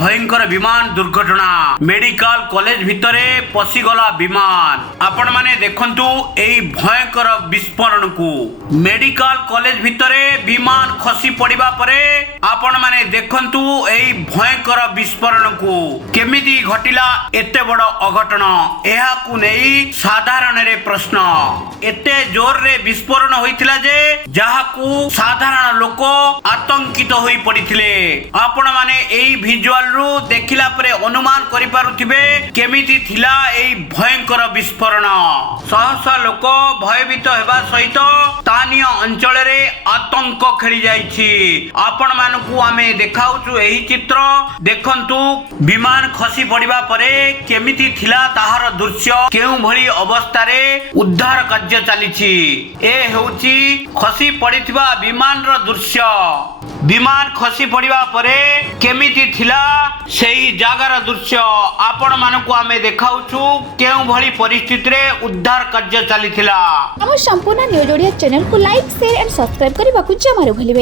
भयंकर विमान दुर्घटना मेडिकल कॉलेज भितरे पशिगला विमान आपण माने देखंतु एई भयंकर विस्फोरण को मेडिकल कॉलेज भितरे विमान खसी पड़िबा परे आपण माने देखंतु एई भयंकर विस्फोरण को केमिति घटिला एते बड़ अघटन एहा को नेई साधारण रे प्रश्न एते जोर रे विस्फोरण होइतिला जे जाहाकू साधारण लोक आतंकित होई पड़िथिले आपण माने एई विजुअल रु देखिला परे अनुमान करि पारुथिबे केमिति थिला एई भयंकर विस्फोरण सहसा लोक भयभीत हेबा सहित स्थानीय अंचल रे आतंक खेली जाइछि आपण मानकू आमे देखाउछु एही चित्र देखंतु विमान खसी पड़िबा परे केमिति थिला ताहार दृश्य केउ भली अवस्था रे उद्धार कार्य चलीछि ए हेउछि खसी पड़िथिबा विमान रो दृश्य विमान खसी पड़िबा परे केमिति थिला सेही जागार दृश्य आपण मानकू आमे देखाउछु केउ भली परिस्थिति रे उद्धार कार्य चलीथिला हम संपूर्ण न्यूज ओडिया चैनल को लाइक शेयर एंड सब्सक्राइब करबा को जमारे भूलिबे।